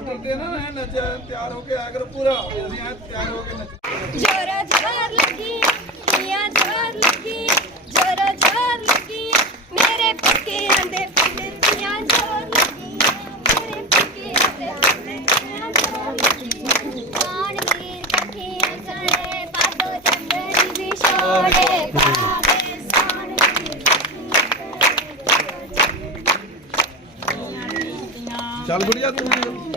Motor ਤੇ ਨਾ ਐਂ ਨੱਚ ਤਿਆਰ ਹੋ ਕੇ ਆਇਆ ਕਰੋ ਪੂਰਾ। ਵੀ ਅਸੀਂ ਐਂ ਤਿਆਰ ਹੋ ਕੇ ਨੱਚ ਜੋਰਾ ਜੋਰ ਲੱਗੀ ਨੀਆਂ ਜੋਰ ਲੱਗੀ ਜੋਰਾ ਜੋਰ ਲੱਗੀ। ਮੇਰੇ ਪੱਕਿਆਂ ਦੇ ਫੁੱਲ ਦੀਆਂ ਜੋਰ ਲੱਗੀ। ਮੇਰੇ ਪੱਕਿਆਂ ਦੇ ਫੁੱਲ ਦੀਆਂ ਜੋਰ ਲੱਗੀ। ਕਾਣ ਪੱਖੀਆਂ ਸਣੇ ਪਾਦੋ ਚੰਦਰੀ ਵਿਛੋੜੇ ਪਾਵੇ ਸਾਣ ਵੀਰ। ਚੱਲ ਗੁੜੀਆ ਤੂੰ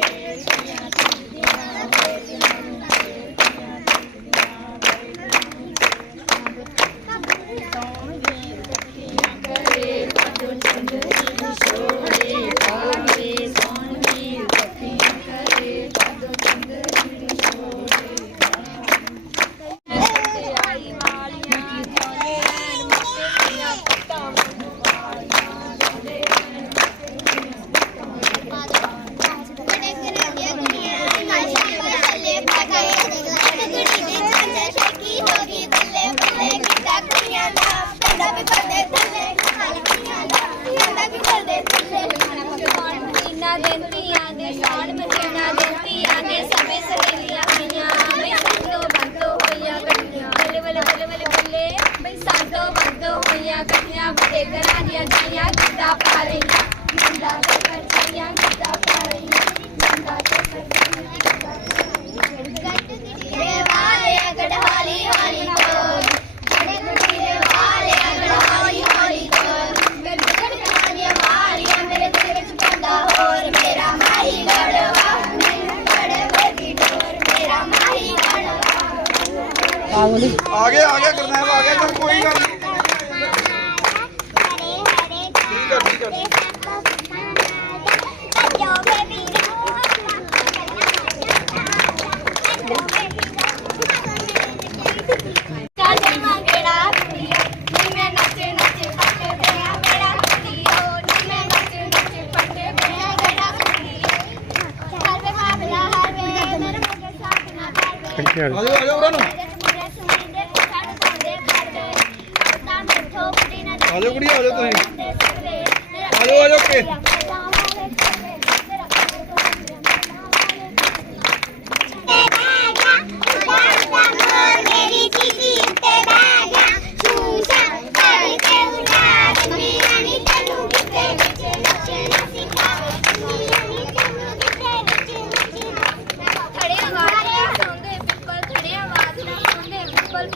ਘਰਾਂ ਦੀਆਂ ਜਾਈਆਂ ਗਿੱਧਾ ਪਾ ਰਹੀਆਂ ਮੁੰਡਾ ਤੇ ਪਰਚੀਆਂ ਗਿੱਧਾ ਪਾ ਰਹੀਆਂ ਮੁੰਡਾ ਤੇ ਪਰਚੀਆਂ ਵਾਲੇ ਗੜਹਾਲੀ ਹਾਲੀ ਕੋਲ ਜਿਹੜੇ ਗੁੱਡੀਏ ਵਾਲੇ ਗੜਹਾਲੀ ਹਾਲੀ ਕੋਲ ਮੇਰੇ ਦਿਲ ਕਹਾਣੀਆਂ ਵਾਲੀਆਂ ਮੇਰੇ ਦਿਲ ਵਿੱਚ ਪੈਂਦਾ ਹੋਰ ਮੇਰਾ ਮਾਹੀ ਗੜਵਾ ਮੈਨੂੰ ਬੜੇ ਵਰਗੀ ਡੋਰ ਮੇਰਾ ਮਾਹੀ ਗੜਵਾ ਆ ਗਿਆ ਆ ਗਿਆ ਕਰਨੈਲ ਆ ਗਿਆ ਚੱਲ ਕਰ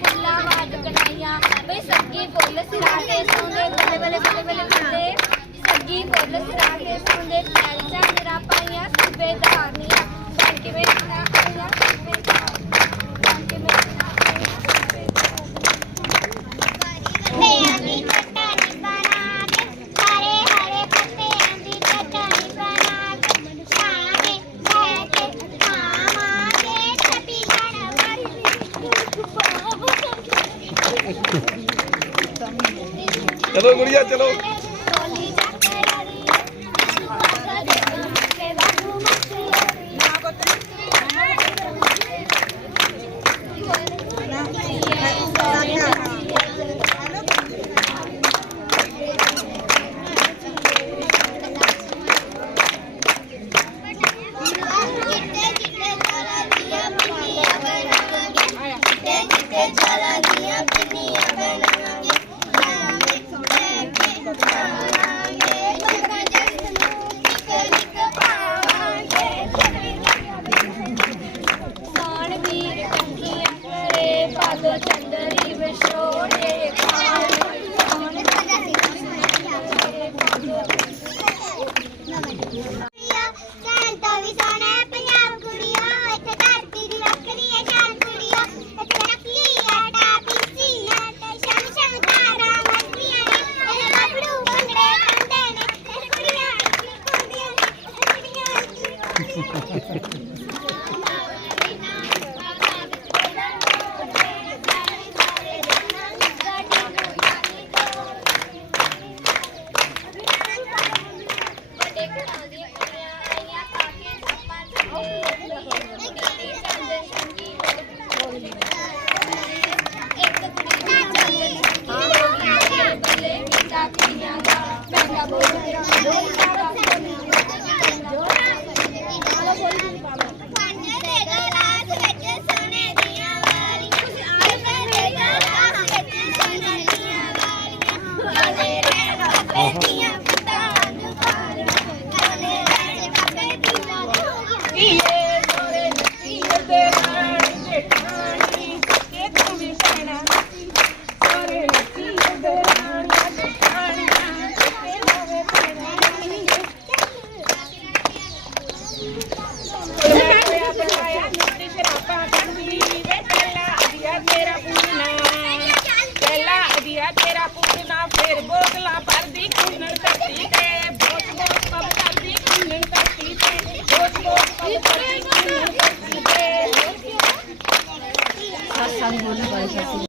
ਪਿੱਪਲ ਫੁੱਲਾ ਆਵਾਜ਼ ਕਨਾਈਆਂ ਬਈ ਸੱਗੀ ਫੁੱਲ ਸਿਰਾ ਕੇ ਸੌਂਦੇ ਬੱਲੇ ਬੱਲੇ ਬੱਲੇ ਬੱਲੇ ਬੱਲੇ ਸੱਗੀ ਫੁੱਲ ਸਿਰਾ ਕੇ ਸੌਂਦੇ ਚੱਲ ਚਾਂਦਰਾ ਪਾਈਆਂ ਸੂਬੇਦਾਰਨੀਆਂ ਬਣ ਕੇ ਵੇਖਣਾ ਆਈਆਂ ਸੂਬੇਦਾਰ ਬਾਬਾ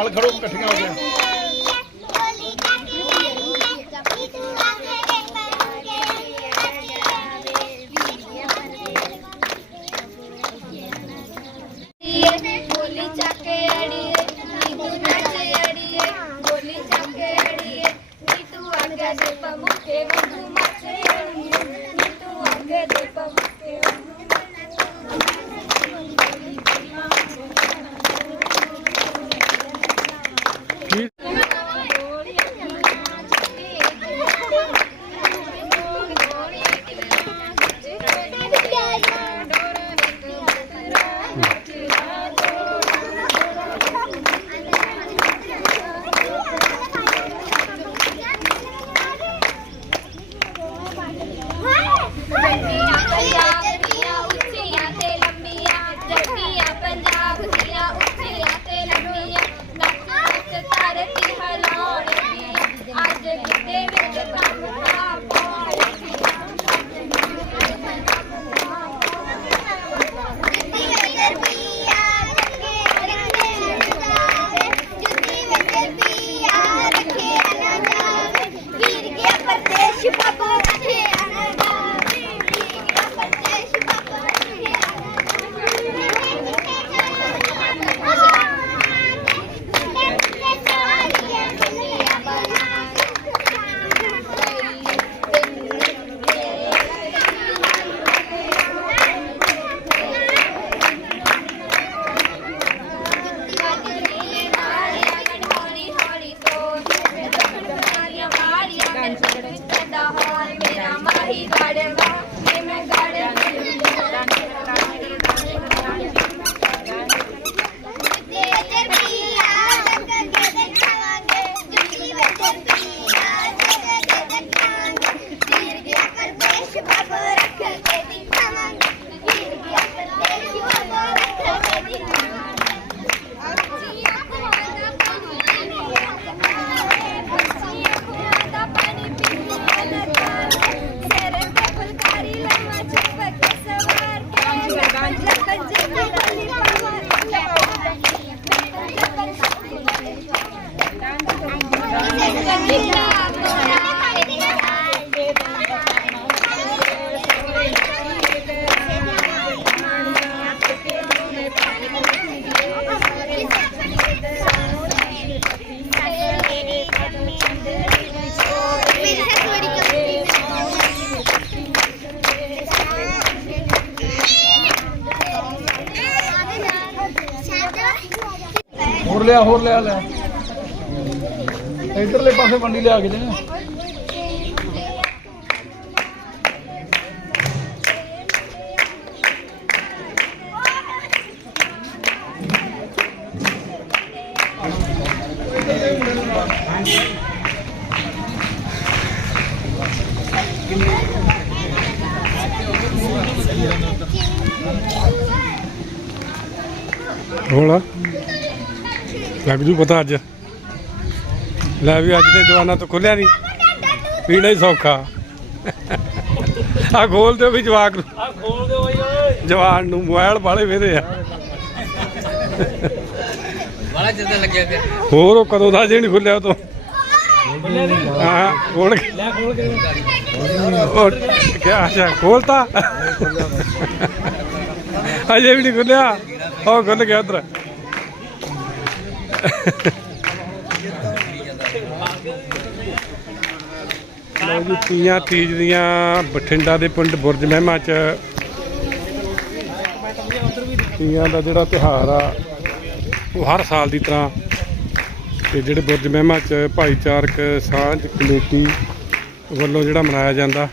ਨਾਲ ਖੜੋ ਇਕੱਠੀਆਂ ਹੋ ਗਿਆ ਹੋਰ ਲਿਆ ਹੋਰ ਲਿਆ ਲੈ ਇਧਰਲੇ ਪਾਸੇ ਮੰਡੀ ਲਿਆ ਕੇ ਦੇ। ਲੱਗ ਜੂ ਪਤਾ ਅੱਜ। ਲੈ ਵੀ ਅੱਜ ਦੇ ਜਵਾਨਾਂ ਤੋਂ ਖੁੱਲਿਆ ਨਹੀਂ ਪੀਣਾ ਹੀ ਸੌਖਾ। ਆ ਖੋਲ ਦਿਓ ਵੀ ਜਵਾਕ ਨੂੰ। ਆ ਖੋਲ ਦਿਓ ਓਏ। ਜਵਾਨ ਨੂੰ ਮੋਬਾਈਲ ਵਾਲੇ ਵੇਦੇ ਆ। ਬੜਾ ਜਿੱਦਾਂ ਲੱਗਿਆ ਪਿਆ। ਹੋਰ ਉਹ ਕਦੋਂ ਦਾ ਜੇ ਨਹੀਂ ਖੁੱਲਿਆ ਤੋਂ। ਹਾਂ ਖੋਲ ਕੇ। ਲੈ ਖੋਲ ਕੇ। ਉਹ ਕਿਆ ਅੱਛਾ ਖੋਲਤਾ। ਅਜੇ ਵੀ ਨਹੀਂ ਖੁੱਲਿਆ ਉਹ ਖੁੱਲ ਗਿਆ ਉਧਰ। ਲਓ ਜੀ, ਤੀਆਂ ਤੀਜ ਦੀਆਂ ਬਠਿੰਡਾ ਦੇ ਪਿੰਡ ਬੁਰਜ ਮਹਿਮਾ ਚ ਤੀਆਂ ਦਾ ਜਿਹੜਾ ਤਿਉਹਾਰ ਆ, ਉਹ ਹਰ ਸਾਲ ਦੀ ਤਰ੍ਹਾਂ ਤੇ ਜਿਹੜੇ ਬੁਰਜ ਮਹਿਮਾ ਚ ਭਾਈਚਾਰਕ ਸਾਂਝ ਕਮੇਟੀ ਵੱਲੋਂ ਜਿਹੜਾ ਮਨਾਇਆ ਜਾਂਦਾ,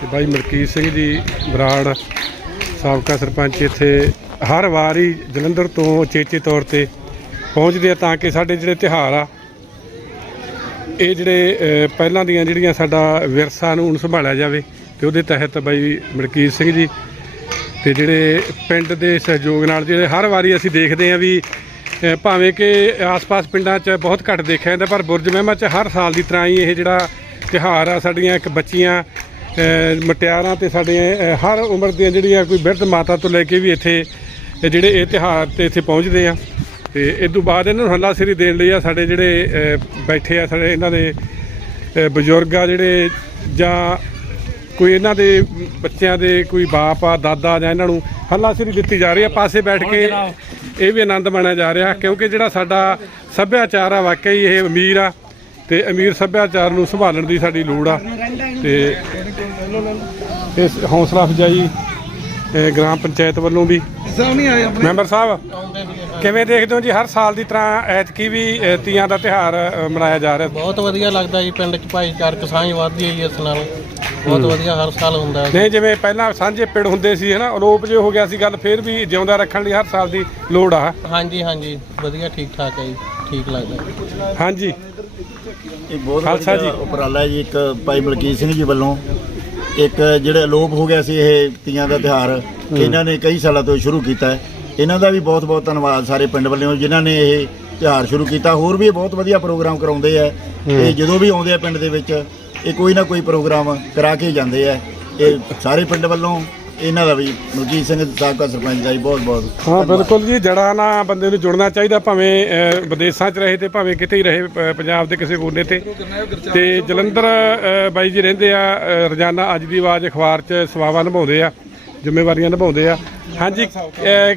ਤੇ ਬਾਈ ਮਲਕੀਤ ਸਿੰਘ ਜੀ ਬਰਾੜ, ਸਾਬਕਾ ਸਰਪੰਚ ਇੱਥੇ ਹਰ ਵਾਰ ਹੀ ਜਲੰਧਰ ਤੋਂ ਚੇਚੇ ਤੌਰ ਤੇ ਪਹੁੰਚਦੇ ਆ ਤਾਂ ਕਿ ਸਾਡੇ ਜਿਹੜੇ ਤਿਉਹਾਰ ਆ, ਇਹ ਜਿਹੜੇ ਪਹਿਲਾਂ ਦੀਆਂ ਜਿਹੜੀਆਂ ਸਾਡਾ ਵਿਰਸਾ ਨੂੰ ਹੁਣ ਸੰਭਾਲਿਆ ਜਾਵੇ, ਤੇ ਉਹਦੇ ਤਹਿਤ ਬਾਈ ਮਲਕੀਤ ਸਿੰਘ ਜੀ ਤੇ ਜਿਹੜੇ ਪਿੰਡ ਦੇ ਸਹਿਯੋਗ ਨਾਲ ਜਿਹੜੇ ਹਰ ਵਾਰੀ ਅਸੀਂ ਦੇਖਦੇ ਹਾਂ ਵੀ ਭਾਵੇਂ ਕਿ ਆਸ-ਪਾਸ ਪਿੰਡਾਂ 'ਚ ਬਹੁਤ ਘੱਟ ਦੇਖਿਆ ਜਾਂਦਾ, ਪਰ ਬੁਰਜ ਮਹਿਮਾ 'ਚ ਹਰ ਸਾਲ ਦੀ ਤਰ੍ਹਾਂ ਹੀ ਇਹ ਜਿਹੜਾ ਤਿਉਹਾਰ ਆ, ਸਾਡੀਆਂ ਇੱਕ ਬੱਚੀਆਂ ਮਟਿਆਰਾਂ ਤੇ ਸਾਡੀਆਂ ਹਰ ਉਮਰ ਦੀਆਂ ਜਿਹੜੀਆਂ ਕੋਈ ਬਿਰਧ ਮਾਤਾ ਤੋਂ ਲੈ ਕੇ ਵੀ ਇੱਥੇ, ਜਿਹੜੇ ਇਹ ਤਿਉਹਾਰ ਤੇ ਇੱਥੇ ਪਹੁੰਚਦੇ ਆ। ਤੇ ਇਸ ਤੋਂ ਬਾਅਦ ਇਹਨਾਂ ਨੂੰ ਹੱਲਾਸ਼ੇਰੀ ਦੇਣ ਲਈ ਆ ਸਾਡੇ ਜਿਹੜੇ ਬੈਠੇ ਆ ਸਾਡੇ ਇਹਨਾਂ ਦੇ ਬਜ਼ੁਰਗ ਆ ਜਿਹੜੇ ਜਾਂ ਕੋਈ ਇਹਨਾਂ ਦੇ ਬੱਚਿਆਂ ਦੇ ਕੋਈ ਬਾਪ ਆ ਦਾਦਾ ਜਾਂ ਇਹਨਾਂ ਨੂੰ ਹੱਲਾਸ਼ੇਰੀ ਦਿੱਤੀ ਜਾ ਰਹੀ ਆ ਪਾਸੇ ਬੈਠ ਕੇ ਇਹ ਵੀ ਆਨੰਦ ਮਾਣਿਆ ਜਾ ਰਿਹਾ ਕਿਉਂਕਿ ਜਿਹੜਾ ਸਾਡਾ ਸੱਭਿਆਚਾਰ ਆ ਵਾਕਈ ਇਹ ਅਮੀਰ ਆ ਤੇ ਅਮੀਰ ਸੱਭਿਆਚਾਰ ਨੂੰ ਸੰਭਾਲਣ ਦੀ ਸਾਡੀ ਲੋੜ ਆ ਤੇ ਇਸ ਹੌਸਲਾ ਅਫਜਾਈ ਅ, ਗ੍ਰਾਮ ਪੰਚਾਇਤ ਵੱਲੋਂ ਵੀ। ਮੈਂਬਰ ਸਾਹਿਬ। ਕਿਵੇਂ ਦੇਖਦੇ ਹੋ ਜੀ ਹਰ ਸਾਲ ਦੀ ਤਰ੍ਹਾਂ ਐਤਕੀ ਵੀ ਅ, ਤੀਆਂ ਦਾ ਤਿਉਹਾਰ ਅ, ਮਨਾਇਆ ਜਾ ਰਿਹਾ? ਬਹੁਤ ਵਧੀਆ ਲੱਗਦਾ ਜੀ ਪਿੰਡ 'ਚ ਭਾਈਚਾਰਕ ਸਾਂਝ ਵੱਧਦੀ ਹੈ ਜੀ ਇਸ ਨਾਲ। ਬਹੁਤ ਵਧੀਆ ਹਰ ਸਾਲ ਹੁੰਦਾ ਹੈ। ਨਹੀਂ ਜਿਵੇਂ ਪਹਿਲਾਂ ਸਾਂਝੇ ਪਿੰਡ ਹੁੰਦੇ ਸੀ ਹਨਾ ਅਲੋਪ ਜੇ ਹੋ ਗਿਆ ਸੀ ਗੱਲ ਫਿਰ ਵੀ ਜਿਉਂਦਾ ਰੱਖਣ ਲਈ ਹਰ ਸਾਲ ਦੀ ਲੋੜ ਆ। ਹਾਂਜੀ ਹਾਂਜੀ ਵਧੀਆ ਠੀਕ ਠਾਕ ਹੈ ਜੀ ਠੀਕ ਲੱਗਦਾ। ਹਾਂਜੀ। ਇਹ ਬਹੁਤ ਖਾਲਸਾ ਵਧੀਆ ਜੀ। ਉਪਰਾਲਾ ਹੈ ਜੀ ਇੱਕ ਭਾਈ ਮਲਕੀਤ ਸਿੰਘ ਜੀ ਵੱਲੋਂ। ਇੱਕ ਜਿਹੜਾ ਅਲੋਪ ਹੋ ਗਿਆ ਸੀ ਇਹ ਤੀਆਂ ਦਾ ਤਿਹਾਰ ਇਹਨਾਂ ਨੇ ਕਈ ਸਾਲਾਂ ਤੋਂ ਸ਼ੁਰੂ ਕੀਤਾ ਹੈ। ਇਹਨਾਂ ਦਾ ਵੀ ਬਹੁਤ ਬਹੁਤ ਧੰਨਵਾਦ ਸਾਰੇ ਪਿੰਡ ਵੱਲੋਂ ਜਿਨ੍ਹਾਂ ਨੇ ਇਹ ਤਿਹਾਰ ਸ਼ੁਰੂ ਕੀਤਾ। ਹੋਰ ਵੀ ਬਹੁਤ ਵਧੀਆ ਪ੍ਰੋਗਰਾਮ ਕਰਾਉਂਦੇ ਆ। ਇਹ ਜਦੋਂ ਵੀ ਆਉਂਦੇ ਆ ਪਿੰਡ ਦੇ ਵਿੱਚ ਇਹ ਕੋਈ ਨਾ ਕੋਈ ਪ੍ਰੋਗਰਾਮ ਕਰਾ ਕੇ ਜਾਂਦੇ ਆ। ਇਹ ਸਾਰੇ ਪਿੰਡ ਵੱਲੋਂ ਇਹਨਾਂ ਦਾ ਵੀ ਮਲਕੀਤ ਸਿੰਘ ਸਾਬਕਾ ਸਰਪੰਚ ਦਾ ਜੀ ਬਹੁਤ ਬਹੁਤ ਹਾਂ ਬਿਲਕੁਲ ਜੀ ਜੜਾਂ ਨਾਲ ਬੰਦੇ ਨੂੰ ਜੁੜਨਾ ਚਾਹੀਦਾ ਭਾਵੇਂ ਵਿਦੇਸ਼ਾਂ 'ਚ ਰਹੇ ਤੇ ਭਾਵੇਂ ਕਿਤੇ ਹੀ ਰਹੇ ਪੰਜਾਬ ਦੇ ਕਿਸੇ ਕੋਨੇ ਤੇ। ਤੇ ਜਲੰਧਰ ਬਾਈ ਜੀ ਰਹਿੰਦੇ ਆ ਰੋਜ਼ਾਨਾ ਅੱਜ ਦੀ ਆਵਾਜ਼ ਅਖਬਾਰ 'ਚ ਸੇਵਾਵਾਂ ਨਿਭਾਉਂਦੇ ਆ। ਜ਼ਿੰਮੇਵਾਰੀਆਂ ਨਿਭਾਉਂਦੇ ਆ। ਹਾਂਜੀ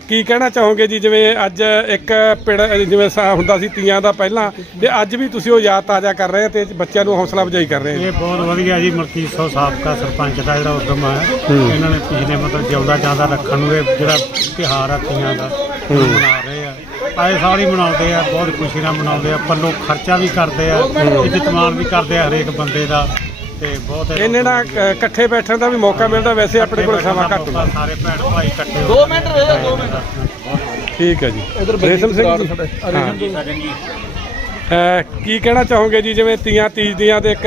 ਕੀ ਕਹਿਣਾ ਚਾਹੋਗੇ ਜੀ? ਜਿਵੇਂ ਅੱਜ ਇੱਕ ਪਿੜ ਜਿਵੇਂ ਸਾ ਹੁੰਦਾ ਸੀ ਤੀਆਂ ਦਾ ਪਹਿਲਾਂ ਤੇ ਅੱਜ ਵੀ ਤੁਸੀਂ ਉਹ ਯਾਦ ਤਾਜ਼ਾ ਕਰ ਰਹੇ ਆ ਤੇ ਬੱਚਿਆਂ ਨੂੰ ਹੌਸਲਾ ਅਫਜ਼ਾਈ ਕਰ ਰਹੇ ਆ। ਇਹ ਬਹੁਤ ਵਧੀਆ ਜੀ ਮਲਕੀਤ ਸਿੰਘ ਸਾਬਕਾ ਸਰਪੰਚ ਦਾ ਜਿਹੜਾ ਉਦਮ ਹੈ। ਇਹਨਾਂ ਨੇ ਪਿਛਲੇ ਮਤਲਬ ਜਿਉਂਦਾ ਜਾਂਦਾ ਰੱਖਣ ਨੂੰ ਇਹ ਜਿਹੜਾ ਤਿਉਹਾਰ ਆ ਤੀਆਂ ਦਾ ਉਹ ਮਨਾ ਰਹੇ ਆ। ਆਏ ਸਾਲ ਹੀ ਮਨਾਉਂਦੇ ਆ ਬਹੁਤ ਖੁਸ਼ੀ ਨਾਲ ਮਨਾਉਂਦੇ ਆ ਪੱਲੋਂ ਖਰਚਾ ਵੀ ਕਰਦੇ ਆ ਇੱਜ਼ਤਮਾਨ ਵੀ ਕਰਦੇ ਆ ਹਰੇਕ ਬੰਦੇ ਦਾ। ਤੇ ਬਹੁਤ ਇਹਨੇ ਨਾਲ ਅ, ਇਕੱਠੇ ਬੈਠਣ ਦਾ ਵੀ ਮੌਕਾ ਮਿਲਦਾ ਵੈਸੇ ਆਪਣੇ ਕੋਲ ਸਮਾਂ ਘੱਟ ਹੁੰਦਾ। ਸਾਰੇ ਭੈਣ ਭਾਈ ਇਕੱਠੇ 2 ਮਿੰਟ ਰਹੇ 2 ਮਿੰਟ। ਠੀਕ ਹੈ ਜੀ। ਰੇਸ਼ਮ ਸਿੰਘ ਜੀ। ਸਾਡੇ। ਅਹ ਕੀ ਕਹਿਣਾ ਚਾਹੋਗੇ ਜੀ ਜਿਵੇਂ ਤੀਆਂ ਤੀਜ ਦੀਆਂ ਦੇ ਇੱਕ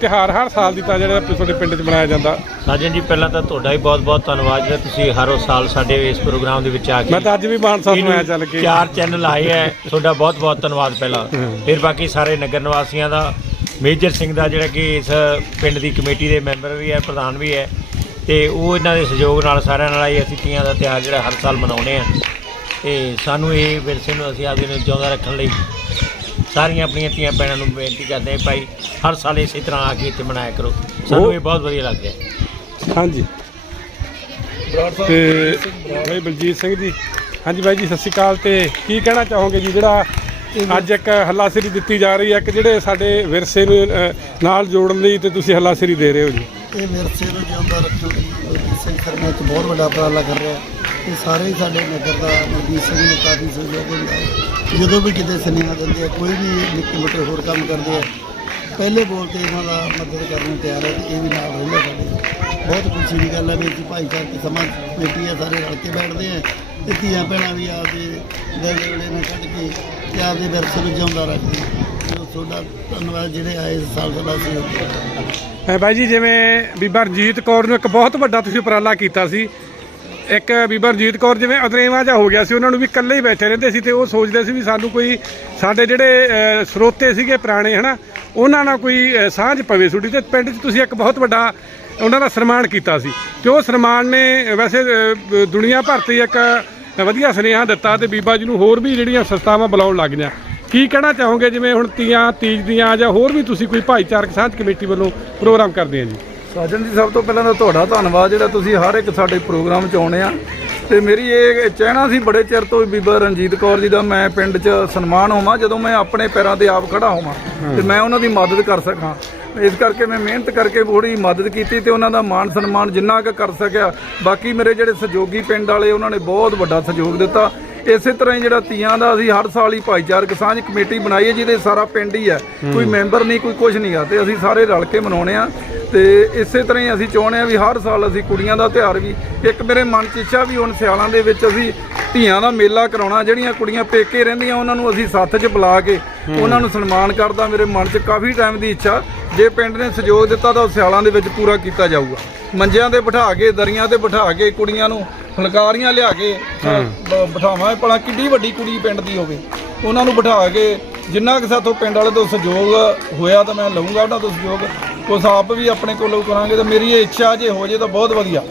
ਤਿਉਹਾਰ ਹਰ ਸਾਲ ਦੀ ਤਾਂ ਜਿਹੜਾ ਤੁਹਾਡੇ ਪਿੰਡ 'ਚ ਮਨਾਇਆ ਜਾਂਦਾ? ਰਾਜਨ ਜੀ ਪਹਿਲਾਂ ਤਾਂ ਤੁਹਾਡਾ ਵੀ ਬਹੁਤ-ਬਹੁਤ ਧੰਨਵਾਦ ਜਿਹੜਾ ਤੁਸੀਂ ਹਰ ਸਾਲ ਸਾਡੇ ਇਸ ਪ੍ਰੋਗਰਾਮ ਦੇ ਵਿੱਚ ਆ ਕੇ ਮੈਂ ਤਾਂ ਅੱਜ ਵੀ ਮਾਨਸਾ ਸੁਣਾਇਆ ਇਹਨੂੰ ਚੱਲ ਕੇ। ਚਾਰ ਚੈਨਲ ਆਏ ਹੈ ਤੁਹਾਡਾ ਬਹੁਤ-ਬਹੁਤ ਧੰਨਵਾਦ ਪਹਿਲਾਂ। ਫਿਰ ਬਾਕੀ ਸਾਰੇ ਨਗਰ ਨਿਵਾਸੀਆਂ ਦਾ ਮੇਜਰ ਸਿੰਘ ਦਾ ਜਿਹੜਾ ਕਿ ਇਸ ਪਿੰਡ ਦੀ ਕਮੇਟੀ ਦੇ ਮੈਂਬਰ ਵੀ ਹੈ, ਪ੍ਰਧਾਨ ਵੀ ਹੈ ਤੇ ਉਹ ਇਹਨਾਂ ਦੇ ਸਹਿਯੋਗ ਨਾਲ ਸਾਰਿਆਂ ਨਾਲ ਹੀ ਅਸੀਂ ਤੀਆਂ ਦਾ ਤਿਉਹਾਰ ਜਿਹੜਾ ਹਰ ਸਾਲ ਮਨਾਉਂਦੇ ਆ ਤੇ ਸਾਨੂੰ ਇਹ ਵਿਰਸੇ ਨੂੰ ਅਸੀਂ ਆਪਦੇ ਨੂੰ ਜਿਉਂਦਾ ਰੱਖਣ ਲਈ ਸਾਰੀਆਂ ਆਪਣੀਆਂ ਧੀਆਂ ਭੈਣਾਂ ਨੂੰ ਬੇਨਤੀ ਕਰਦੇ ਹਾਂ, ਭਾਈ ਹਰ ਸਾਲ ਇਸੇ ਤਰ੍ਹਾਂ ਆ ਕੇ ਇੱਥੇ ਮਨਾਇਆ ਕਰੋ। ਸਾਨੂੰ ਇਹ ਬਹੁਤ ਵਧੀਆ ਲੱਗਦਾ ਹਾਂਜੀ। ਤੇ ਭਾਈ ਬਲਜੀਤ ਸਿੰਘ ਜੀ, ਹਾਂਜੀ ਬਾਈ ਜੀ, ਸਤਿ ਸ਼੍ਰੀ ਅਕਾਲ ਤੇ ਕੀ ਕਹਿਣਾ ਚਾਹੋਗੇ ਜੀ? ਜਿਹੜਾ ਅੱਜ ਇੱਕ ਹੱਲਾਸ਼ੇਰੀ ਦਿੱਤੀ ਜਾ ਰਹੀ ਹੈ ਕਿ ਜਿਹੜੇ ਸਾਡੇ ਵਿਰਸੇ ਨੂੰ ਨਾਲ ਜੋੜਨ ਲਈ ਤੇ ਤੁਸੀਂ ਹੱਲਾਸ਼ੇਰੀ ਦੇ ਰਹੇ ਹੋ ਜੀ। ਇਹ ਵਿਰਸੇ ਨੂੰ ਜਿਉਂਦਾ ਰੱਖਣ ਲਈ ਗੁਰਜੀਤ ਸਿੰਘ ਸਰਪੰਚ ਬਹੁਤ ਵੱਡਾ ਉਪਰਾਲਾ ਕਰ ਰਿਹਾ ਹੈ। ਤੇ ਸਾਰੇ ਹੀ ਸਾਡੇ ਨਗਰ ਦਾ ਮਨਜੀਤ ਸਿੰਘ ਨੂੰ ਕਾਫੀ ਸਹਿਯੋਗ ਹੁੰਦਾ ਹੈ। ਜਦੋਂ ਵੀ ਕਿਤੇ ਸੁਨੇਹਾ ਦਿੰਦੇ ਆ ਕੋਈ ਵੀ ਨਿੱਕੇ ਮੋਟੇ ਹੋਰ ਕੰਮ ਕਰਦੇ ਆ ਪਹਿਲੇ ਬੋਲ ਤੇ ਇਹਨਾਂ ਦਾ ਮਦਦ ਕਰਨ ਨੂੰ ਤਿਆਰ ਹੈ ਤੇ ਇਹ ਵੀ ਨਾਲ ਰਹਿੰਦਾ ਸਾਡੇ। ਬਹੁਤ ਖੁਸ਼ੀ ਦੀ ਗੱਲ ਹੈ ਵੀ ਅਸੀਂ ਭਾਈਚਾਰਕ ਸਮਾਜ ਕਮੇਟੀ ਆ ਸਾਰੇ ਰਲ ਕੇ ਬੈਠਦੇ ਆ ਤੇ ਧੀਆਂ ਭੈਣਾਂ ਵੀ ਆਪਦੇ ਵੇਲੇ ਵੇਲੇ ਨੂੰ ਕੱਢ ਕੇ ਤੇ ਆਪਦੇ ਵਿਰਸੇ ਨੂੰ ਜਿਉਂਦਾ ਰੱਖਦੇ। ਤੁਹਾਡਾ ਧੰਨਵਾਦ ਜਿਹੜੇ ਆਏ ਸਾਲ ਸਾਡਾ ਸਹਿਯੋਗ ਐ ਬਾਈ ਜੀ, ਜਿਵੇਂ ਬੀਬਾ ਰਣਜੀਤ ਕੌਰ ਨੂੰ ਇੱਕ ਬਹੁਤ ਵੱਡਾ ਤੁਸੀਂ ਉਪਰਾਲਾ ਕੀਤਾ ਸੀ। ਇੱਕ ਬੀਬਾ ਰਣਜੀਤ ਕੌਰ ਜਿਵੇਂ ਅਦਰੇਵਾ ਜਿਹਾ ਹੋ ਗਿਆ ਸੀ, ਉਹਨਾਂ ਨੂੰ ਵੀ ਇਕੱਲੇ ਹੀ ਬੈਠੇ ਰਹਿੰਦੇ ਸੀ ਤੇ ਉਹ ਸੋਚਦੇ ਸੀ ਵੀ ਸਾਨੂੰ ਕੋਈ ਸਾਡੇ ਜਿਹੜੇ ਸਰੋਤੇ ਸੀਗੇ ਪੁਰਾਣੇ, ਹਨਾ, ਉਹਨਾਂ ਨਾਲ ਕੋਈ ਸਾਂਝ ਪਵੇ ਸੁਡੀ ਤੇ ਪਿੰਡ 'ਚ ਤੁਸੀਂ ਇੱਕ ਬਹੁਤ ਵੱਡਾ ਉਹਨਾਂ ਦਾ ਸਨਮਾਨ ਕੀਤਾ ਸੀ। ਤੇ ਉਹ ਸਨਮਾਨ ਨੇ ਵੈਸੇ ਦੁਨੀਆ ਭਰ ਤੇ ਇੱਕ ਵਧੀਆ ਸੁਨੇਹਾ ਦਿੱਤਾ ਤੇ ਬੀਬਾ ਜੀ ਨੂੰ ਹੋਰ ਵੀ ਜਿਹੜੀਆਂ ਸੰਸਥਾਵਾਂ ਬੁਲਾਉਣ ਲੱਗ ਗਈਆਂ। ਕੀ ਕਹਿਣਾ ਚਾਹੋਗੇ? ਜਿਵੇਂ ਹੁਣ ਤੀਆਂ ਤੀਜ ਦੀਆਂ ਜਾਂ ਹੋਰ ਵੀ ਤੁਸੀਂ ਕੋਈ ਭਾਈਚਾਰਕ ਸਾਂਝ ਕਮੇਟੀ ਵੱਲੋਂ ਪ੍ਰੋਗਰਾਮ ਕਰਦੇ ਆ ਜੀ? ਸਾਜਨ ਜੀ ਸਭ ਤੋਂ ਪਹਿਲਾਂ ਤਾਂ ਤੁਹਾਡਾ ਧੰਨਵਾਦ ਜਿਹੜਾ ਤੁਸੀਂ ਹਰ ਇੱਕ ਸਾਡੇ ਪ੍ਰੋਗਰਾਮ 'ਚ ਆਉਣੇ ਆ। ਤੇ ਮੇਰੀ ਇਹ ਚਾਹਣਾ ਸੀ ਬੜੇ ਚਿਰ ਤੋਂ ਬੀਬਾ ਰਣਜੀਤ ਕੌਰ ਜੀ ਦਾ ਮੈਂ ਪਿੰਡ 'ਚ ਸਨਮਾਨ ਹੋਵਾਂ ਜਦੋਂ ਮੈਂ ਆਪਣੇ ਪੈਰਾਂ ਤੇ ਆਪ ਖੜਾ ਹੋਵਾਂ। ਤੇ ਮੈਂ ਉਹਨਾਂ ਦੀ ਮਦਦ ਕਰ ਸਕਾਂ। ਇਸ ਕਰਕੇ ਮੈਂ ਮਿਹਨਤ ਕਰਕੇ ਬੜੀ ਮਦਦ ਕੀਤੀ ਤੇ ਉਹਨਾਂ ਦਾ ਮਾਣ ਸਨਮਾਨ ਜਿੰਨਾ ਕੁ ਕਰ ਸਕਿਆ। ਬਾਕੀ ਮੇਰੇ ਜਿਹੜੇ ਸਹਿਯੋਗੀ ਪਿੰਡ ਵਾਲੇ ਉਹਨਾਂ ਨੇ ਬਹੁਤ ਵੱਡਾ ਸਹਿਯੋਗ ਦਿੱਤਾ। ਇਸੇ ਤਰ੍ਹਾਂ ਹੀ ਜਿਹੜਾ ਤੀਆਂ ਦਾ ਅਸੀਂ ਹਰ ਸਾਲ ਹੀ ਭਾਈਚਾਰਕ ਸਾਂਝ ਕਮੇਟੀ ਬਣਾਈ ਹੈ ਜਿਹਦੇ ਸਾਰਾ ਪਿੰਡ ਹੀ ਹੈ। ਕੋਈ ਮੈਂਬਰ ਨਹੀਂ ਕੋਈ ਕੁਝ ਨਹੀਂ ਆ ਤੇ ਅਸੀਂ ਸਾਰੇ ਰਲ ਕੇ ਮਨਾਉਣੇ ਆ। ਤੇ ਇਸੇ ਤਰ੍ਹਾਂ ਹੀ ਅਸੀਂ ਚਾਹੁੰਦੇ ਆ ਵੀ ਹਰ ਸਾਲ ਅਸੀਂ ਕੁੜੀਆਂ ਦਾ ਤਿਉਹਾਰ ਵੀ ਇੱਕ ਮੇਰੇ ਮਨ 'ਚ ਇੱਛਾ ਵੀ ਹੁਣ ਸਿਆਲਾਂ ਦੇ ਵਿੱਚ ਅਸੀਂ ਧੀਆਂ ਦਾ ਮੇਲਾ ਕਰਾਉਣਾ ਜਿਹੜੀਆਂ ਕੁੜੀਆਂ ਪੇਕੇ ਰਹਿੰਦੀਆਂ ਉਹਨਾਂ ਨੂੰ ਅਸੀਂ ਸੱਥ 'ਚ ਬੁਲਾ ਕੇ ਉਹਨਾਂ ਨੂੰ ਸਨਮਾਨ ਕਰਦਾ ਮੇਰੇ ਮਨ 'ਚ ਕਾਫੀ ਟਾਈਮ ਦੀ ਇੱਛਾ ਜੇ ਪਿੰਡ ਨੇ ਸਹਿਯੋਗ ਦਿੱਤਾ ਤਾਂ ਉਹ ਸਿਆਲਾਂ ਦੇ ਵਿੱਚ ਪੂਰਾ ਕੀਤਾ ਜਾਊਗਾ। ਮੰਜਿਆਂ ਤੇ ਬਿਠਾ ਕੇ ਦਰੀਆਂ ਤੇ ਬਿਠਾ ਕੇ ਕੁੜੀਆਂ ਨੂੰ ਫੁਲਕਾਰੀਆਂ ਲਿਆ ਕੇ ਬਿਠਾਵਾਂ ਭਲਾ ਕਿੱਡੀ ਵੱਡੀ ਕੁੜੀ ਪਿੰਡ ਦੀ ਹੋਵੇ। ਉਹਨਾਂ ਨੂੰ ਬਿਠਾ ਕੇ ਜਿੰਨਾ ਕਿ ਸਾਥੋਂ ਪਿੰਡ ਵਾਲੇ ਤੋਂ ਸਹਿਯੋਗ ਹੋਇਆ ਤਾਂ ਮੈਂ ਲਵਾਂਗਾ ਉਹਨਾਂ ਤੋਂ ਸਹਿਯੋਗ ਉਸ ਆਪ ਵੀ ਆਪਣੇ ਕੋਲੋਂ ਕਰਾਂਗੇ ਤਾਂ ਮੇਰੀ ਇਹ ਇੱਛਾ ਜੇ ਹੋ ਜੇ ਤਾਂ ਬਹੁਤ ਵਧੀਆ।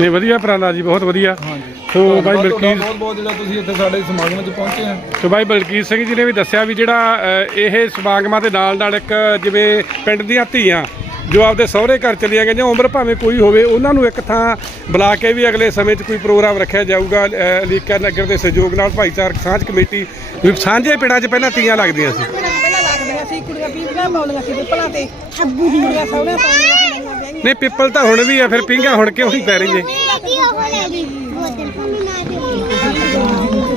ਨਹੀਂ ਵਧੀਆ ਉਪਰਾਲਾ ਜੀ ਬਹੁਤ ਵਧੀਆ। ਹਾਂਜੀ। ਸੋ ਬਾਈ ਬਲਕੀਰ ਬਹੁਤ ਬਹੁਤ ਜਿਹੜਾ ਤੁਸੀਂ ਇੱਥੇ ਸਾਡੇ ਸਮਾਗਮ 'ਚ ਪਹੁੰਚੇ ਆ। ਸੋ ਬਾਈ ਬਲਕੀਰ ਸਿੰਘ ਜੀ ਨੇ ਵੀ ਦੱਸਿਆ ਵੀ ਜਿਹੜਾ ਅ, ਇਹ ਸਮਾਗਮਾਂ ਦੇ ਨਾਲ ਨਾਲ ਇੱਕ ਜਿਵੇਂ ਪਿੰਡ ਦੀਆਂ ਧੀਆਂ ਜੋ ਆਪਦੇ ਸਹੁਰੇ ਘਰ ਚਲੀਆਂ ਗਈਆਂ ਉਮਰ ਭਾਵੇਂ ਕੋਈ ਹੋਵੇ ਉਹਨਾਂ ਨੂੰ ਇੱਕ ਥਾਂ ਬੁਲਾ ਕੇ ਵੀ ਅਗਲੇ ਸਮੇਂ 'ਚ ਕੋਈ ਪ੍ਰੋਗਰਾਮ ਰੱਖਿਆ ਜਾਊਗਾ ਅ, ਅਲੀਕਾ ਨਗਰ ਦੇ ਸਹਿਯੋਗ ਨਾਲ ਭਾਈਚਾਰਕ ਸਾਂਝ ਕਮੇਟੀ ਵੀ ਸਾਂਝੇ ਪਿੰਡਾਂ 'ਚ ਪਹਿਲਾਂ ਤੀਆਂ ਲੱਗਦੀਆਂ ਸੀ। ਪਹਿਲਾਂ ਲੱਗਦੀਆਂ ਸੀ ਕੁੜੀਆਂ ਪੀਂਘਾਂ ਪਾਉਂਦੀਆਂ ਸੀ ਪਿੱਪਲਾਂ ਤੇ। ਅੱਬੂ ਦੀ ਕੁੜੀਆਂ ਸਹੁਰਿਆਂ ਪਾਉਂਦੀਆਂ ਸੀ ਨਵੀਆਂ ਵਿਆਹੀਆਂ। ਨਹੀਂ ਪਿੱਪਲ ਤਾਂ ਹੁਣ ਵੀ ਆ ਫਿਰ ਪਿੰਗਾ ਹੁਣ ਕਿਉਂ ਨਹੀਂ ਪੈ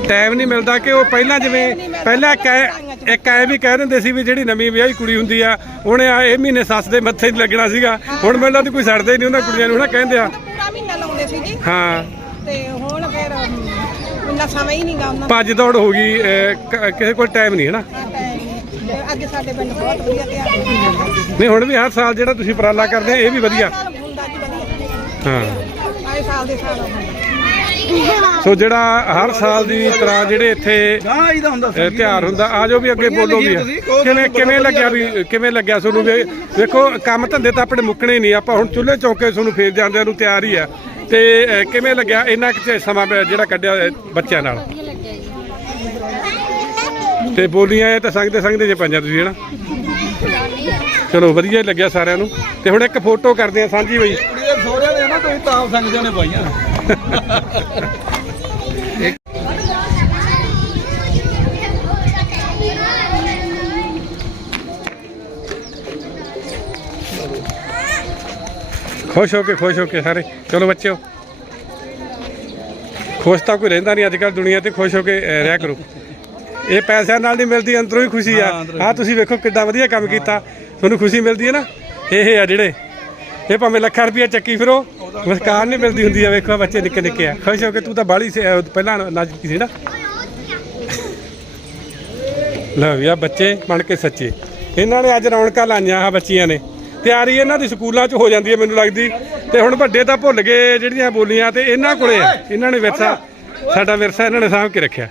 ਟਾਈਮ ਨਹੀਂ ਮਿਲਦਾ ਕਿ ਉਹ ਪਹਿਲਾਂ ਜਿਵੇਂ ਪਹਿਲਾਂ ਕਹਿ ਇੱਕ ਐ ਵੀ ਕਹਿ ਦਿੰਦੇ ਸੀ ਵੀ ਜਿਹੜੀ ਨਵੀਂ ਵਿਆਹੀ ਕੁੜੀ ਹੁੰਦੀ ਆ ਉਹਨੇ ਆ ਇਹ ਮਹੀਨੇ ਸੱਸ ਦੇ ਮੱਥੇ ਨਹੀਂ ਲੱਗਣਾ ਸੀਗਾ। ਹੁਣ ਮੈਨੂੰ ਲੱਗਦਾ ਕੋਈ ਛੱਡਦੇ ਹੀ ਨਹੀਂ ਉਹਨਾਂ ਕੁੜੀਆਂ ਨੂੰ ਨਾ ਕਹਿੰਦੇ ਆ। ਪੂਰਾ ਮਹੀਨਾ ਲਾਉਂਦੇ ਸੀ ਜੀ। ਹਾਂ। ਤੇ ਹੁਣ ਫਿਰ ਇੰਨਾ ਸਮਾਂ ਹੀ ਨਹੀਂਗਾ ਉਹਨਾਂ ਭੱਜ ਦੌੜ ਹੋ ਗਈ ਅਹ, ਕ- ਕਿਸੇ ਕੋਲ ਟਾਈਮ ਨਹੀਂ ਹੈ। ਨਾ ਦਾ ਤੇ ਅੱਜ ਸਾਡੇ ਪਿੰਡ ਬਹੁਤ ਵਧੀਆ ਤਿਆਰ ਹੁੰਦਾ ਨਹੀਂ ਹੁਣ ਵੀ ਹਰ ਸਾਲ ਜਿਹੜਾ ਤੁਸੀਂ ਉਪਰਾਲਾ ਕਰਦੇ ਆ ਇਹ ਵੀ ਵਧੀਆ। ਸਾਲ ਹੁੰਦਾ ਜੀ ਵਧੀਆ। ਹਾਂ। ਆਏ ਸਾਲ ਦੇ ਸਾਲ ਹੁੰਦਾ। ਸੋ ਜਿਹੜਾ ਹਰ ਸਾਲ ਦੀ ਤਰ੍ਹਾਂ ਜਿਹੜੇ ਇੱਥੇ ਗਾਂ ਇਹਦਾ ਹੁੰਦਾ ਅਹ, ਤਿਉਹਾਰ ਹੁੰਦਾ ਆ ਜਾਓ ਵੀ ਅੱਗੇ ਬੋਲੋ ਵੀ। ਕਿਵੇਂ ਕਿਵੇਂ ਲੱਗਿਆ ਵੀ ਕਿਵੇਂ ਲੱਗਿਆ ਤੁਹਾਨੂੰ ਵੀ? ਵੇਖੋ ਕੰਮ ਧੰਦੇ ਤਾਂ ਆਪਣੇ ਮੁੱਕਣੇ ਨਹੀਂ ਆਪਾਂ ਹੁਣ ਚੁੱਲ੍ਹੇ ਚੌਕੇ ਤੁਹਾਨੂੰ ਫੇਰ ਜਾਂਦਿਆਂ ਨੂੰ ਤਿਆਰ ਹੀ ਆ। ਤੇ ਕਿਵੇਂ ਲੱਗਿਆ? ਇੰਨਾ ਕੁ ਸਮਾਂ ਜਿਹੜਾ ਕੱਢਿਆ ਬੱਚਿਆਂ ਨਾਲ? ਤੇ ਬੋਲੀਆਂ ਇਹ ਤਾਂ ਸੰਗਦੇ ਸੰਗਦੇ ਜੇ ਪੰਜਾਂ ਤੁਸੀਂ ਹਨਾ? ਚਲੋ ਵਧੀਆ ਲੱਗਿਆ ਸਾਰਿਆਂ ਨੂੰ। ਤੇ ਹੁਣ ਇੱਕ ਫੋਟੋ ਕਰਦੇ ਆ ਸਾਂਝੀ ਬਈ। ਕੁੜੀ ਦੇ ਸਹੁਰਿਆਂ ਦੇ ਨਾ ਤੁਸੀਂ ਤਾਂ ਸੰਗਜਾਂ ਨੇ ਪਾਈਆਂ ਖੁਸ਼ ਹੋ ਕੇ ਖੁਸ਼ ਹੋ ਕੇ ਸਾਰੇ। ਚਲੋ ਬੱਚਿਓ। ਖੁਸ਼ ਤਾਂ ਕੋਈ ਰਹਿੰਦਾ ਨਹੀਂ ਅੱਜ ਕੱਲ ਦੁਨੀਆ ਤੇ ਖੁਸ਼ ਹੋ ਕੇ ਰਿਹਾ ਕਰੋ। ਇਹ ਪੈਸਿਆਂ ਨਾਲ ਨਹੀਂ ਮਿਲਦੀ ਅੰਦਰੋਂ ਹੀ ਖੁਸ਼ੀ ਆ। ਆ ਤੁਸੀਂ ਵੇਖੋ ਕਿੱਡਾ ਵਧੀਆ ਕੰਮ ਕੀਤਾ। ਤੁਹਾਨੂੰ ਖੁਸ਼ੀ ਮਿਲਦੀ ਹੈ ਨਾ? ਇਹ ਆ ਜਿਹੜੇ। ਇਹ ਭਾਵੇਂ ਲੱਖਾਂ ਰੁਪਏ ਚੱਕੀ ਫਿਰੋ ਮੁਸਕਾਨ ਨਹੀਂ ਮਿਲਦੀ ਹੁੰਦੀ ਆ ਵੇਖੋ ਬੱਚੇ ਨਿੱਕੇ ਨਿੱਕੇ ਆ। ਖੁਸ਼ ਹੋ ਕੇ ਤੂੰ ਤਾਂ ਬਾਲੀ ਪਹਿਲਾਂ ਨੱਚ ਸੀ ਨਾ? ਲਓ ਵੀ ਆ ਬੱਚੇ ਬਣ ਕੇ ਸੱਚੇ। ਇਹਨਾਂ ਨੇ ਅੱਜ ਰੌਣਕਾਂ ਲਾਈਆਂ ਆ ਬੱਚੀਆਂ ਨੇ। ਤਿਆਰੀ ਇਹਨਾਂ ਦੀ ਸਕੂਲਾਂ 'ਚ ਹੋ ਜਾਂਦੀ ਹੈ ਮੈਨੂੰ ਲੱਗਦੀ। ਤੇ ਹੁਣ ਵੱਡੇ ਤਾਂ ਭੁੱਲ ਗਏ ਜਿਹੜੀਆਂ ਬੋਲੀਆਂ ਤੇ ਇਹਨਾਂ ਕੋਲੇ ਆ। ਇਹਨਾਂ ਨੇ ਵਿਰਸਾ ਸਾਡਾ ਵਿਰਸਾ ਇਹਨਾਂ ਨੇ ਸਾਂਭ ਕੇ ਰੱਖਿਆ।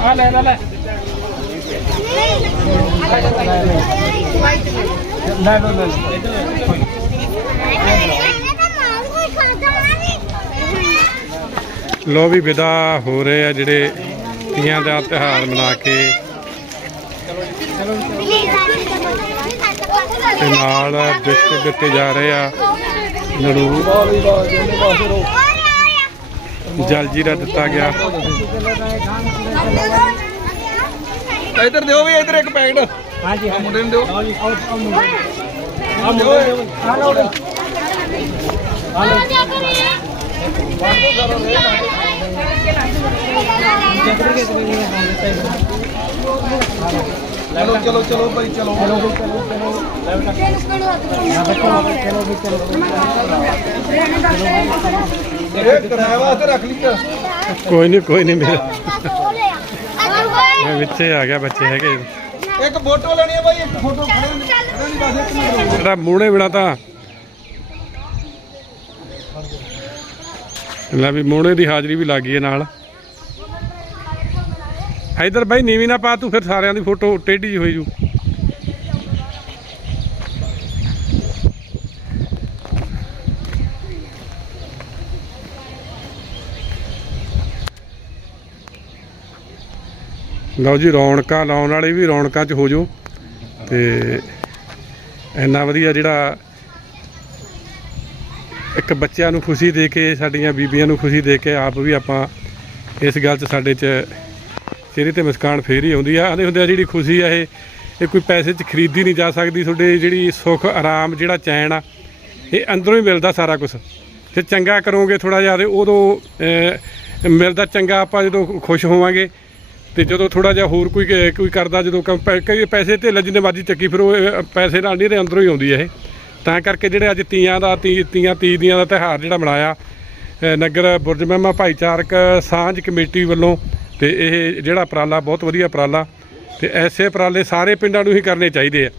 ਆ ਲੈ ਲੈ ਲੈ ਲੋ ਵੀ ਵਿਦਾ ਹੋ ਰਹੇ ਆ ਜਿਹੜੇ ਤੀਆਂ ਦਾ ਤਿਉਹਾਰ ਮਨਾ ਕੇ। ਤੇ ਨਾਲ ਬਿਸਕੁਟ ਦਿੱਤੇ ਜਾ ਰਹੇ ਆ। ਲੜੂ। ਜਲ ਜੀਰਾ ਦਿੱਤਾ ਗਿਆ। ਇੱਧਰ ਦਿਓ ਵੀ ਇੱਧਰ ਇੱਕ ਪੈਕਟ। ਹਾਂਜੀ ਹਾਂ ਮੁੰਡੇ ਨੂੰ ਦਿਓ। ਆ ਜਾ ਕਰੀਏ ਚਲੋ ਚਲੋ ਚਲੋ ਭਾਈ ਚਲੋ। ਚਲੋ ਇਹ ਵਾਸਤੇ ਰੱਖ ਕੋਈ ਨਹੀਂ ਕੋਈ ਨਹੀਂ ਮੇਰਾ। ਮੈਂ ਵਿੱਚੇ ਆ ਗਿਆ ਬੱਚੇ ਹੈਗੇ। ਇੱਕ ਫੋਟੋ ਲੈਣੀ ਹੈ ਭਾਈ ਇੱਕ ਫੋਟੋ ਖੜੇ ਨਹੀਂ ਬਸ ਇੱਕ ਮਿੰਟ। ਰੁਕੋ। ਜਿਹੜਾ ਮੂਹਣੇ ਬਿਨਾ ਤਾਂ। ਲੈ ਵੀ ਮੂਹਣੇ ਦੀ ਹਾਜ਼ਰੀ ਵੀ ਲੱਗ ਗਈ ਹੈ ਨਾਲ। ਇਧਰ ਬਾਈ, ਨੀਵੀਂ ਨਾ ਪਾ ਤੂੰ, ਫਿਰ ਸਾਰਿਆਂ ਦੀ ਫੋਟੋ ਟੇਢੀ ਜਿਹੀ ਹੋਈ ਜੂ। ਲਓ ਜੀ, ਰੌਣਕਾਂ ਲਾਉਣ ਵਾਲੇ ਵੀ ਰੌਣਕਾਂ 'ਚ ਹੋ ਜਾਓ। ਤੇ ਇੰਨਾ ਵਧੀਆ ਜਿਹੜਾ ਇੱਕ ਬੱਚਿਆਂ ਨੂੰ ਖੁਸ਼ੀ ਦੇ ਕੇ, ਸਾਡੀਆਂ ਬੀਬੀਆਂ ਨੂੰ ਖੁਸ਼ੀ ਦੇ ਕੇ ਆਪ ਵੀ ਆਪਾਂ ਇਸ ਗੱਲ 'ਚ ਸਾਡੇ 'ਚ ਚਿਹਰੇ ਤੇ ਮੁਸਕਾਨ ਫੇਰ ਹੀ ਆਉਂਦੀ ਆ। ਆਂਦੇ ਹੁੰਦੇ ਆ, ਜਿਹੜੀ ਖੁਸ਼ੀ ਆ ਇਹ ਇਹ ਕੋਈ ਪੈਸੇ 'ਚ ਖਰੀਦੀ ਨਹੀਂ ਜਾ ਸਕਦੀ। ਤੁਹਾਡੇ ਜਿਹੜੀ ਸੁੱਖ, ਆਰਾਮ, ਜਿਹੜਾ ਚੈਨ ਆ, ਇਹ ਅੰਦਰੋਂ ਹੀ ਮਿਲਦਾ ਸਾਰਾ ਕੁਝ ਜੇ ਚੰਗਾ ਕਰੋਗੇ ਥੋੜਾ ਜਿਹਾ ਤੇ ਉਦੋਂ ਮਿਲਦਾ ਚੰਗਾ ਆਪਾਂ ਜਦੋਂ ਖੁਸ਼ ਹੋਵਾਂਗੇ। ਤੇ ਜਦੋਂ ਥੋੜਾ ਜਿਹਾ ਹੋਰ ਕੋਈ ਕੋਈ ਕਰਦਾ, ਜਦੋਂ ਕੰਮ ਪੈ- ਕਈ ਪੈਸੇ ਢਿੱਲ ਜਿੰਨੇ ਮਰਜ਼ੀ ਚੱਕੀ ਫਿਰ ਉਹ ਪੈਸੇ ਨਾਲ ਨਹੀਂ ਇਹਦੇ ਅੰਦਰੋਂ ਹੀ ਆਉਂਦੀ ਹੈ ਇਹ। ਤਾਂ ਕਰਕੇ ਜਿਹੜੇ ਅੱਜ ਤੀਆਂ ਦਾ, ਤੀ, ਤੀਆਂ ਤੀਦੀਆਂ ਦਾ ਤਿਹਾਰ ਜਿਹੜਾ ਮਨਾਇਆ ਨਗਰ ਬੁਰਜ ਮਹਿਮਾ ਭਾਈਚਾਰਕ ਸਾਂਝ ਕਮੇਟੀ ਵੱਲੋਂ ਤੇ ਇਹ ਜਿਹੜਾ ਉਪਰਾਲਾ ਬਹੁਤ ਵਧੀਆ ਉਪਰਾਲਾ ਤੇ ਐਸੇ ਉਪਰਾਲੇ ਸਾਰੇ ਪਿੰਡਾਂ ਨੂੰ ਹੀ ਕਰਨੇ ਚਾਹੀਦੇ ਆ।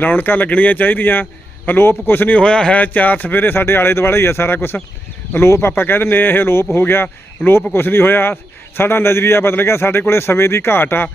ਰੌਣਕਾਂ ਲੱਗਣੀਆਂ ਚਾਹੀਦੀਆਂ। ਅਲੋਪ ਕੁਝ ਨਹੀਂ ਹੋਇਆ ਹੈ ਚਾਰ ਸਵੇਰੇ ਸਾਡੇ ਆਲੇ ਦੁਆਲੇ ਹੀ ਆ ਸਾਰਾ ਕੁਝ ਅਲੋਪ ਆਪਾਂ ਕਹਿ ਦਿੰਦੇ ਹਾਂ, ਇਹ ਅਲੋਪ ਹੋ ਗਿਆ। ਅਲੋਪ ਕੁਝ ਨਹੀਂ ਹੋਇਆ। ਸਾਡਾ ਨਜ਼ਰੀਆ ਬਦਲ ਗਿਆ ਸਾਡੇ ਕੋਲੇ ਸਮੇਂ ਦੀ ਘਾਟ ਆ।